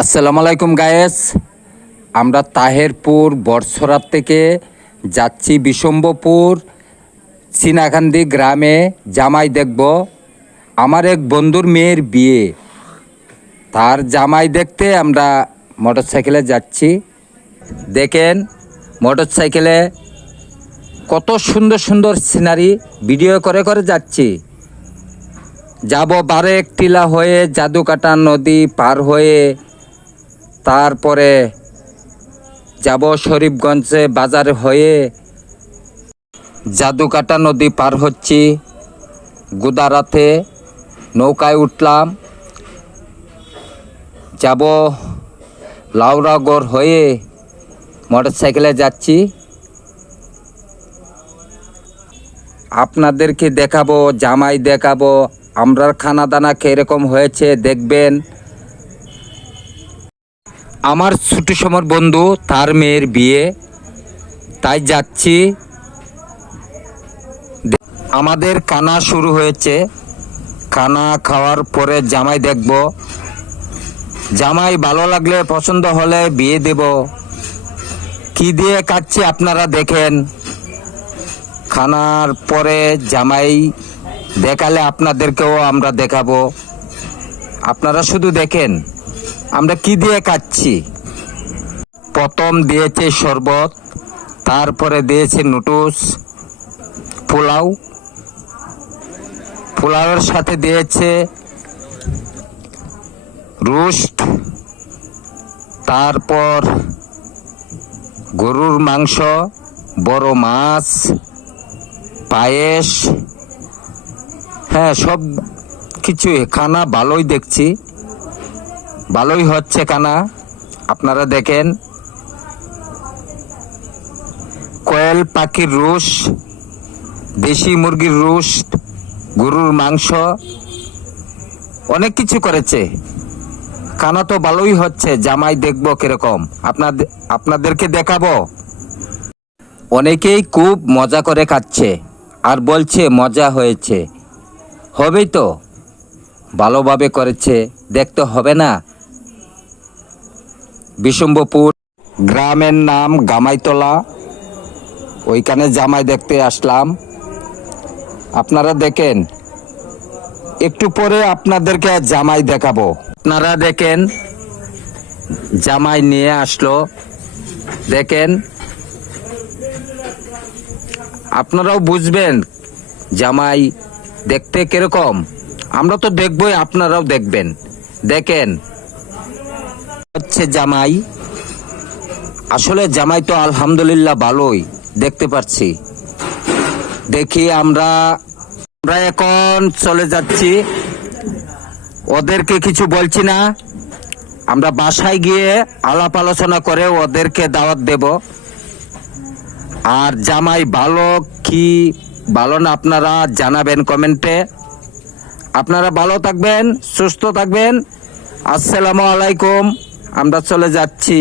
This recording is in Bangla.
আসসালামু আলাইকুম গায়েস, আমরা তাহেরপুর বর্ষরাত থেকে যাচ্ছি বিশম্বপুর চিনাকান্দি গ্রামে জামাই দেখব। আমার এক বন্ধুর মেয়ের বিয়ে, তার জামাই দেখতে আমরা মোটরসাইকেলে যাচ্ছি। দেখেন মোটরসাইকেলে কত সুন্দর সুন্দর সিনারি ভিডিও করে করে যাচ্ছি। যাব বারেক টিলা হয়ে, জাদুকাটা নদী পার হয়ে, তারপরে যাব শরীফগঞ্জে বাজার হয়ে, জাদুকাটা নদী পার হচ্ছি, গুদারাতে নৌকায় উঠলাম, যাব লাউরাগড় হয়ে মোটরসাইকেলে যাচ্ছি। আপনাদেরকে দেখাবো, জামাই দেখাবো, আমরা খানা দানা কীরকম হয়েছে দেখবেন। আমার ছোট সমর বন্ধু, তার মেয়ের বিয়ে, তাই যাচ্ছি। আমাদের খানা শুরু হয়েছে, খানা খাওয়ার পরে জামাই দেখব। জামাই ভালো লাগলে, পছন্দ হলে বিয়ে দেব। কি দিয়ে কাটছি আপনারা দেখেন। খানার পরে জামাই দেখালে আপনাদেরকেও আমরা দেখাবো। আপনারা শুধু দেখেন আমরা কি দিয়ে কাটছি। প্রথম দিয়েছে শরবত, তারপরে দিয়েছে নুডলস, পোলাওয়ের সাথে দিয়েছে রোস্ট, তারপর গরুর মাংস, বড় মাছ, পায়েস। হ্যাঁ, সব কিছুই খানা ভালোই দেখছি, ভালোই হচ্ছে খানা। আপনারা দেখেন, কোয়েল পাখির রোস্ট, দেশি মুরগির রোস্ট, গরুর মাংস, অনেক কিছু করেছে। খানা তো ভালোই হচ্ছে। জামাই দেখবো কিরকম, আপনাদেরকে দেখাবো। অনেকেই খুব মজা করে খাচ্ছে আর বলছে মজা হয়েছে। হবেই তো, ভালোভাবে করেছে, দেখতে হবে না। বিশম্বপুর গ্রামের নাম গামাইতলা, ওইখানে জামাই দেখতে আসলাম। আপনারা দেখেন, একটু পরে আপনাদেরকে জামাই দেখাবো। আপনারা দেখেন, জামাই নিয়ে আসলো, দেখেন। আপনারাও বুঝবেন জামাই দেখতে কিরকম। আমরা তো দেখবই, আপনারাও দেখবেন। দেখেন হচ্ছে জামাই। আসলে জামাই তো আলহামদুলিল্লাহ ভালোই দেখতে পাচ্ছি। দেখি আমরা এখন চলে যাচ্ছি। ওদেরকে কিছু বলছি না, আমরা বাসায় গিয়ে আলাপ আলোচনা করে ওদেরকে দাওয়াত দেব। আর জামাই ভালো কি ভালো না আপনারা জানাবেন কমেন্টে। আপনারা ভালো থাকবেন, সুস্থ থাকবেন। আসসালামু আলাইকুম। আমরা চলে যাচ্ছি।